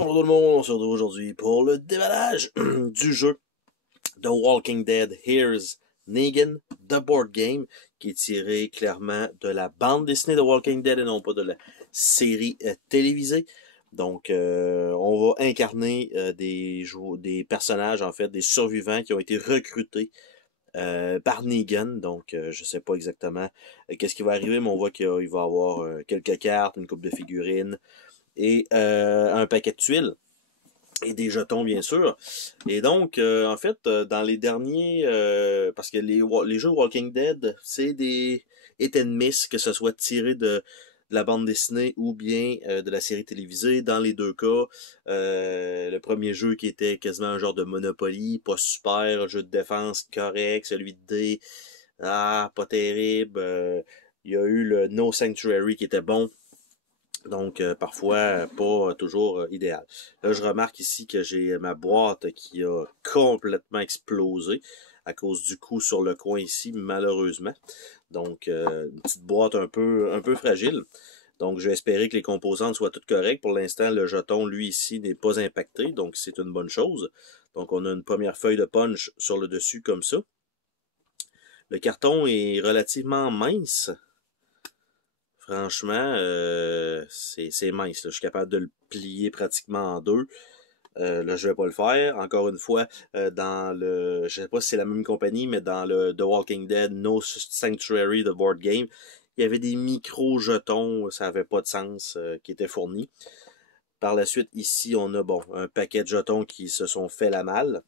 Bonjour tout le monde, on se retrouve aujourd'hui pour le déballage du jeu The Walking Dead Here's Negan, The Board Game, qui est tiré clairement de la bande dessinée de Walking Dead et non pas de la série télévisée. Donc, on va incarner des personnages, en fait, des survivants qui ont été recrutés par Negan. Donc, je sais pas exactement qu'est-ce qui va arriver, mais on voit qu'il va y avoir quelques cartes, une coupe de figurines et un paquet de tuiles. Et des jetons, bien sûr. Et donc, en fait, dans les derniers... parce que les jeux Walking Dead, c'est des hit and miss, que ce soit tiré de la bande dessinée ou bien de la série télévisée. Dans les deux cas, le premier jeu qui était quasiment un genre de Monopoly, pas super, jeu de défense correct, celui de D, pas terrible. Il y a eu le No Sanctuary qui était bon. Donc, parfois, pas toujours idéal. Là, je remarque ici que j'ai ma boîte qui a complètement explosé à cause du coup sur le coin ici, malheureusement. Donc, une petite boîte un peu fragile. Donc, je vais espérer que les composantes soient toutes correctes. Pour l'instant, le jeton, lui, ici, n'est pas impacté. Donc, c'est une bonne chose. Donc, on a une première feuille de punch sur le dessus, comme ça. Le carton est relativement mince. Franchement, c'est mince. Là. Je suis capable de le plier pratiquement en deux. Là, je vais pas le faire. Encore une fois, dans le... Je sais pas si c'est la même compagnie, mais dans le The Walking Dead No Sanctuary, The Board Game, il y avait des micro-jetons, ça avait pas de sens, qui étaient fournis. Par la suite, ici, on a, bon, un paquet de jetons qui se sont fait la malle.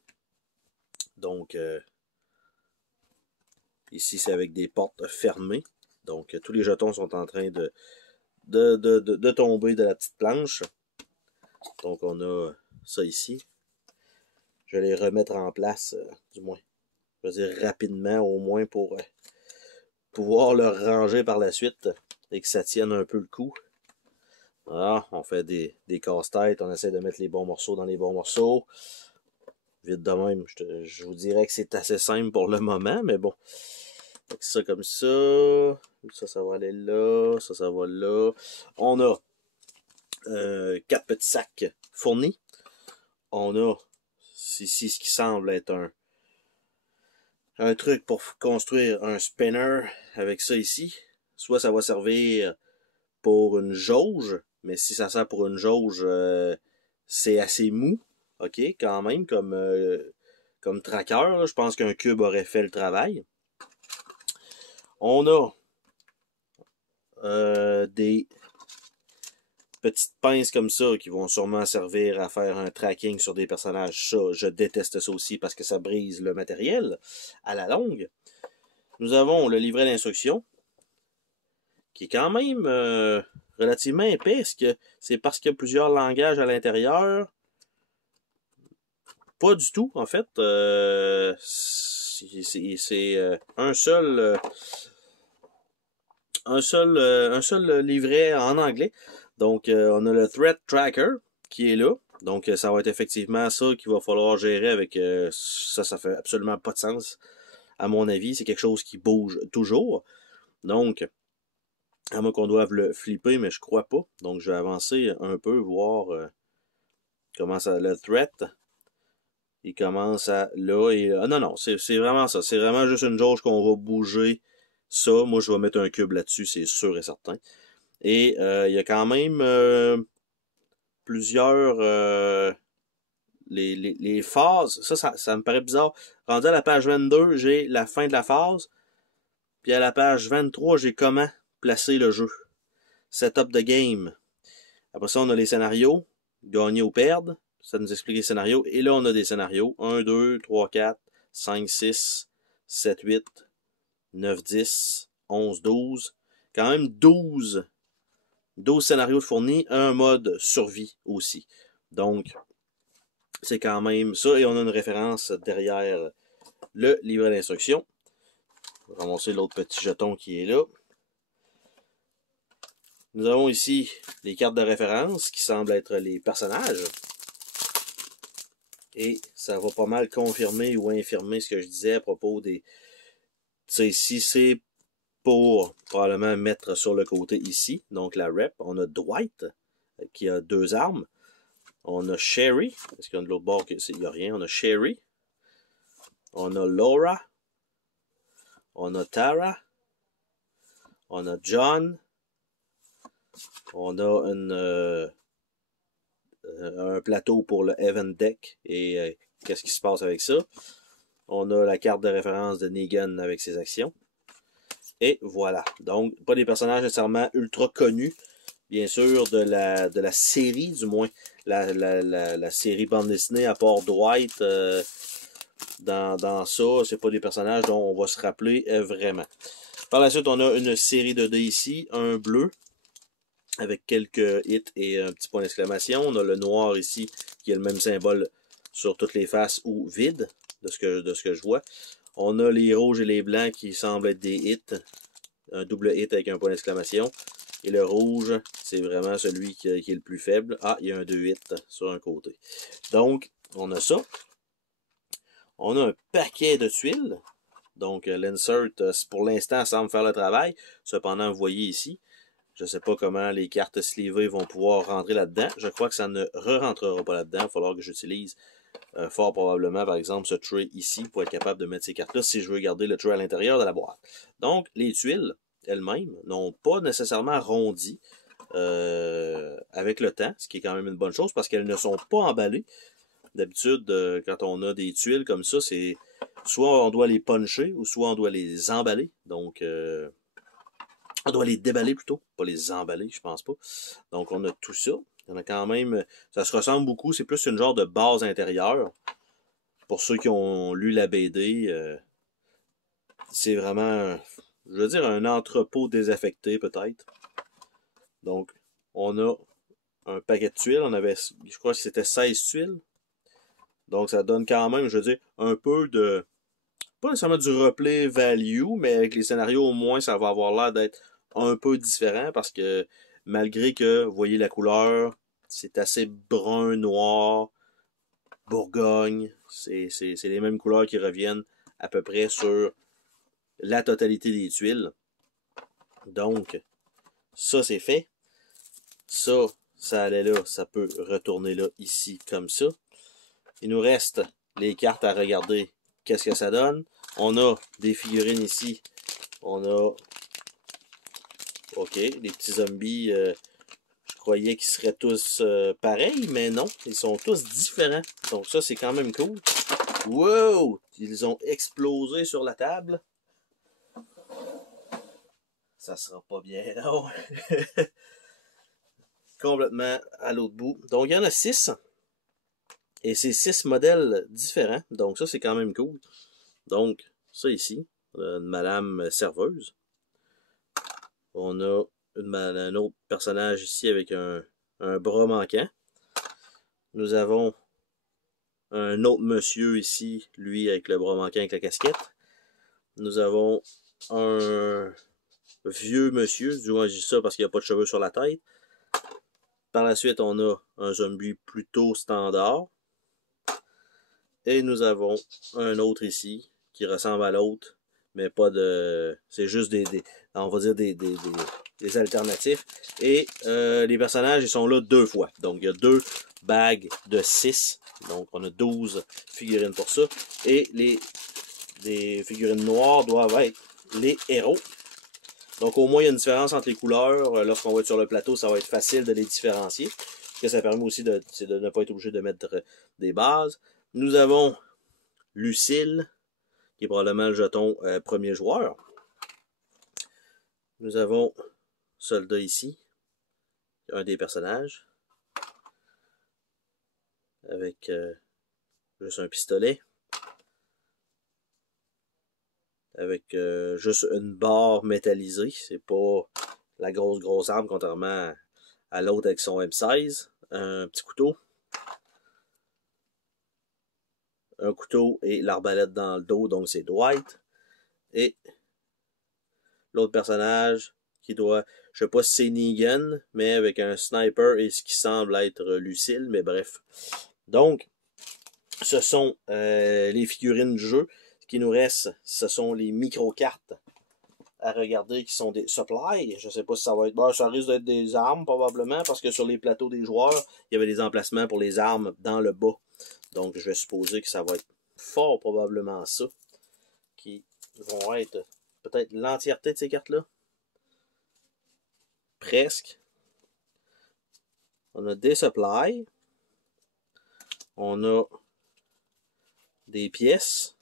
Donc, ici, c'est avec des portes fermées. Donc, tous les jetons sont en train de tomber de la petite planche. Donc, on a ça ici. Je vais les remettre en place, du moins. Je veux dire rapidement, au moins, pour pouvoir le ranger par la suite et que ça tienne un peu le coup. Voilà, on fait des casse-têtes, on essaie de mettre les bons morceaux dans les bons morceaux. Vite de même, je vous dirais que c'est assez simple pour le moment, mais bon. Donc ça comme ça. Ça va aller là. Ça va là. On a 4 petits sacs fournis. On a ici ce qui semble être un truc pour construire un spinner avec ça ici. Soit ça va servir pour une jauge, mais si ça sert pour une jauge, c'est assez mou, ok, quand même, comme tracker. Là, je pense qu'un cube aurait fait le travail. On a des petites pinces comme ça qui vont sûrement servir à faire un tracking sur des personnages. Ça, je déteste ça aussi parce que ça brise le matériel à la longue. Nous avons le livret d'instruction qui est quand même relativement épais. Est-ce que c'est parce qu'il y a plusieurs langages à l'intérieur? Pas du tout, en fait. C'est un seul livret en anglais. Donc, on a le Threat Tracker qui est là. Donc, ça va être effectivement ça qu'il va falloir gérer avec... ça fait absolument pas de sens. À mon avis, c'est quelque chose qui bouge toujours. Donc, à moins qu'on doive le flipper, mais je crois pas. Donc, je vais avancer un peu, voir comment ça... Le Threat, il commence à là et là. Non, non, c'est vraiment ça. C'est vraiment juste une jauge qu'on va bouger ça. Moi, je vais mettre un cube là-dessus, c'est sûr et certain. Et il y a quand même plusieurs... les phases. Ça me paraît bizarre. Rendu à la page 22, j'ai la fin de la phase. Puis à la page 23, j'ai comment placer le jeu. Setup de game. Après ça, on a les scénarios. Gagner ou perdre. Ça nous explique les scénarios. Et là, on a des scénarios. 1, 2, 3, 4, 5, 6, 7, 8, 9, 10, 11, 12. Quand même 12 scénarios fournis. Un mode survie aussi. Donc, c'est quand même ça. Et on a une référence derrière le livret d'instruction. On va ramasser l'autre petit jeton qui est là. Nous avons ici les cartes de référence qui semblent être les personnages. Et ça va pas mal confirmer ou infirmer ce que je disais à propos des... Ça ici, c'est pour probablement mettre sur le côté ici. Donc la rep, on a Dwight qui a 2 armes. On a Sherry. Est-ce qu'il y a de l'autre bord? Il n'y a rien. On a Sherry. On a Laura. On a Tara. On a John. On a un plateau pour le Heaven Deck et qu'est-ce qui se passe avec ça. On a la carte de référence de Negan avec ses actions. Et voilà. Donc, pas des personnages nécessairement ultra connus. Bien sûr, de la série, du moins. La série bande dessinée, à part Dwight, dans ça, c'est pas des personnages dont on va se rappeler vraiment. Par la suite, on a une série de dés ici, un bleu, avec quelques hits et un petit point d'exclamation. On a le noir ici, qui est le même symbole sur toutes les faces ou vide, de ce que je vois. On a les rouges et les blancs qui semblent être des hits, un double hit avec un point d'exclamation. Et le rouge, c'est vraiment celui qui est le plus faible. Ah, il y a un 2 hits sur un côté. Donc, on a ça. On a un paquet de tuiles. Donc, l'insert, pour l'instant, semble faire le travail. Cependant, vous voyez ici, je ne sais pas comment les cartes slivées vont pouvoir rentrer là-dedans. Je crois que ça ne re-rentrera pas là-dedans. Il va falloir que j'utilise fort probablement, par exemple, ce tray ici pour être capable de mettre ces cartes-là si je veux garder le tray à l'intérieur de la boîte. Donc, les tuiles elles-mêmes n'ont pas nécessairement rondi avec le temps, ce qui est quand même une bonne chose parce qu'elles ne sont pas emballées. D'habitude, quand on a des tuiles comme ça, c'est soit on doit les puncher ou soit on doit les emballer. Donc, on doit les déballer plutôt, pas les emballer, je pense pas. Donc, on a tout ça. Il y en a quand même, ça se ressemble beaucoup, c'est plus une genre de base intérieure. Pour ceux qui ont lu la BD, c'est vraiment, je veux dire, un entrepôt désaffecté peut-être. Donc, on a un paquet de tuiles. On avait, je crois que c'était 16 tuiles. Donc, ça donne quand même, je veux dire, un peu de, pas nécessairement du replay value, mais avec les scénarios, au moins, ça va avoir l'air d'être un peu différent parce que malgré que, vous voyez la couleur, c'est assez brun, noir, Bourgogne, c'est les mêmes couleurs qui reviennent à peu près sur la totalité des tuiles. Donc, ça c'est fait. Ça allait là, ça peut retourner là, ici, comme ça. Il nous reste les cartes à regarder. Qu'est-ce que ça donne? On a des figurines ici. On a, ok, des petits zombies. Je croyais qu'ils seraient tous pareils, mais non, ils sont tous différents. Donc ça, c'est quand même cool. Wow! Ils ont explosé sur la table. Ça sera pas bien, non? Complètement à l'autre bout. Donc, il y en a 6. Et c'est 6 modèles différents. Donc, ça, c'est quand même cool. Donc, ça ici, une madame serveuse. On a un autre personnage ici avec un bras manquant. Nous avons un autre monsieur ici, lui avec le bras manquant avec la casquette. Nous avons un vieux monsieur, du moins je dis ça parce qu'il n'y a pas de cheveux sur la tête. Par la suite, on a un zombie plutôt standard. Et nous avons un autre ici qui ressemble à l'autre, mais pas de... C'est juste on va dire des alternatifs. Et les personnages, ils sont là 2 fois. Donc, il y a 2 bagues de 6. Donc, on a 12 figurines pour ça. Et les figurines noires doivent être les héros. Donc, au moins, il y a une différence entre les couleurs. Lorsqu'on va être sur le plateau, ça va être facile de les différencier. Ce que ça permet aussi de ne pas être obligé de mettre des bases. Nous avons Lucille, qui est probablement le jeton premier joueur. Nous avons Soldat ici, un des personnages, avec juste un pistolet, avec juste une barre métallisée. C'est pas la grosse arme, contrairement à l'autre avec son M16. Un petit couteau. Un couteau et l'arbalète dans le dos, donc c'est Dwight. Et l'autre personnage qui doit, je sais pas si c'est Negan, mais avec un sniper et ce qui semble être Lucille, mais bref. Donc, ce sont les figurines du jeu. Ce qui nous reste, ce sont les micro-cartes à regarder qui sont des supplies. Je sais pas si ça va être... Bon, ça risque d'être des armes, probablement, parce que sur les plateaux des joueurs, il y avait des emplacements pour les armes dans le bas. Donc, je vais supposer que ça va être fort probablement ça, qui vont être peut-être l'entièreté de ces cartes-là. Presque. On a des supplies. On a des pièces.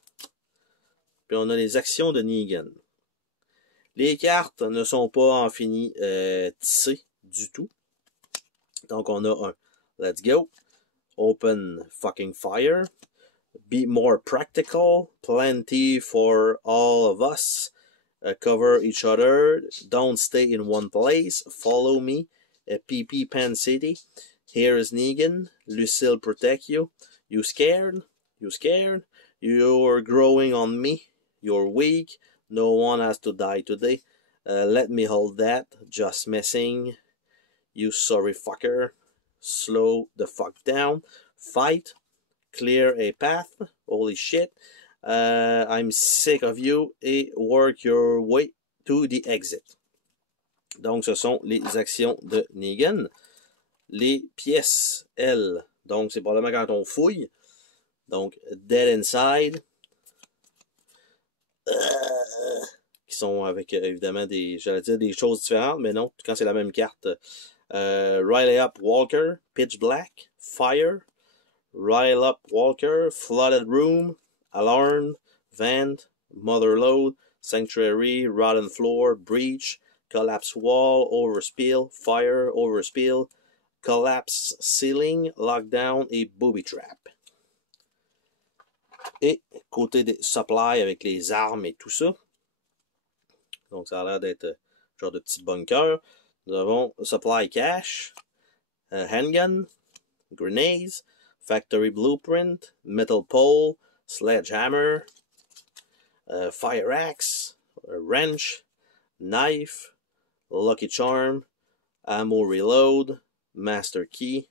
Puis on a les actions de Negan. Les cartes ne sont pas en fini tissées du tout. Donc on a un Let's Go. Open fucking fire. Be more practical. Plenty for all of us. Cover each other. Don't stay in one place. Follow me. PP Pan City. Here is Negan. Lucille protect you. You scared? You scared? You're growing on me. You're weak. No one has to die today. Let me hold that. Just messing. You sorry fucker. Slow the fuck down. Fight. Clear a path. Holy shit. I'm sick of you. Et work your way to the exit. Donc, ce sont les actions de Negan. Les pièces, elles. Donc, c'est probablement quand on fouille. Donc, Dead Inside. Qui sont avec, évidemment, j'allais dire des choses différentes, mais non, quand c'est la même carte. Rile Up Walker. Pitch Black. Fire. Rile Up Walker. Flooded Room. Alarm. Vent. Motherload. Sanctuary. Rotten Floor. Breach. Collapse Wall. Overspill. Fire. Overspill. Collapse Ceiling. Lockdown et Booby Trap. Et côté des supplies avec les armes et tout ça. Donc ça a l'air d'être genre de petit bunker. Nous avons Supply Cache. Handgun. Grenades. Factory Blueprint. Metal Pole. Sledgehammer. Fire Axe. Wrench. Knife. Lucky Charm. Ammo Reload. Master Key.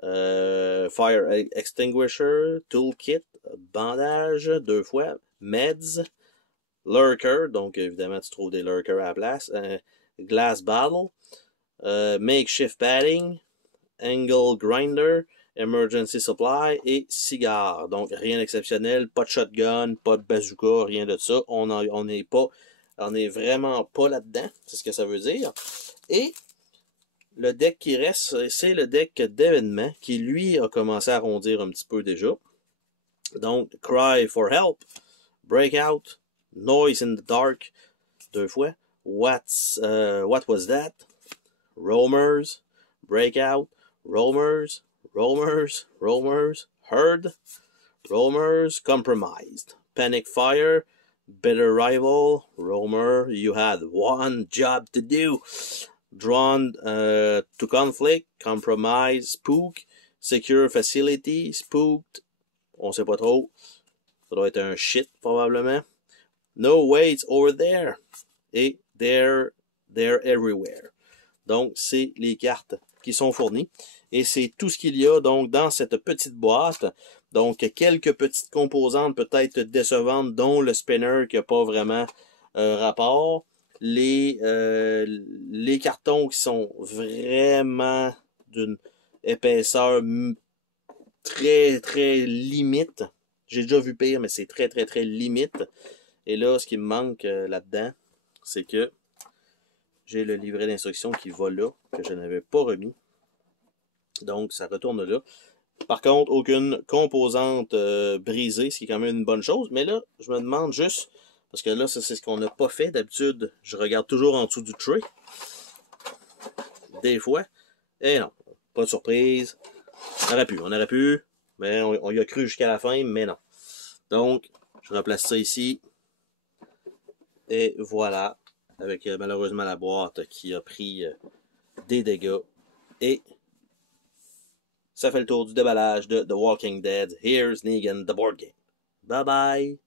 Fire Extinguisher. Toolkit. Bandage. 2 fois. Meds. Lurker. Donc, évidemment, tu trouves des lurkers à la place. Glass Bottle. Makeshift Padding. Angle Grinder. Emergency Supply. Et cigare. Donc, rien d'exceptionnel. Pas de shotgun. Pas de bazooka. Rien de ça. On est vraiment pas là-dedans. C'est ce que ça veut dire. Et le deck qui reste, c'est le deck d'événements qui, lui, a commencé à arrondir un petit peu déjà. Donc, Cry for Help, Breakout, Noise in the Dark, 2 fois, What Was That, Roamers, Breakout, Roamers, Herd, Roamers, Compromised, Panic Fire, Better Rival, Roamer, You Had One Job to Do, Drawn to Conflict, Compromise, Spook, Secure Facility, Spooked, on sait pas trop, ça doit être un shit probablement, No Waits Over There, et They're Everywhere. Donc, c'est les cartes qui sont fournies, et c'est tout ce qu'il y a donc dans cette petite boîte. Donc, quelques petites composantes peut-être décevantes, dont le spinner qui n'a pas vraiment rapport. Les cartons qui sont vraiment d'une épaisseur très, très limite. J'ai déjà vu pire, mais c'est très, très, très limite. Et là, ce qui me manque là-dedans, c'est que j'ai le livret d'instruction qui va là, que je n'avais pas remis. Donc, ça retourne là. Par contre, aucune composante brisée, ce qui est quand même une bonne chose. Mais là, je me demande juste, parce que là, ça, c'est ce qu'on n'a pas fait. D'habitude, je regarde toujours en dessous du tray. Des fois. Et non, pas de surprise. On aurait pu. Mais on y a cru jusqu'à la fin, mais non. Donc, je replace ça ici. Et voilà. Avec malheureusement la boîte qui a pris des dégâts. Et ça fait le tour du déballage de The Walking Dead. Here's Negan, the board game. Bye bye!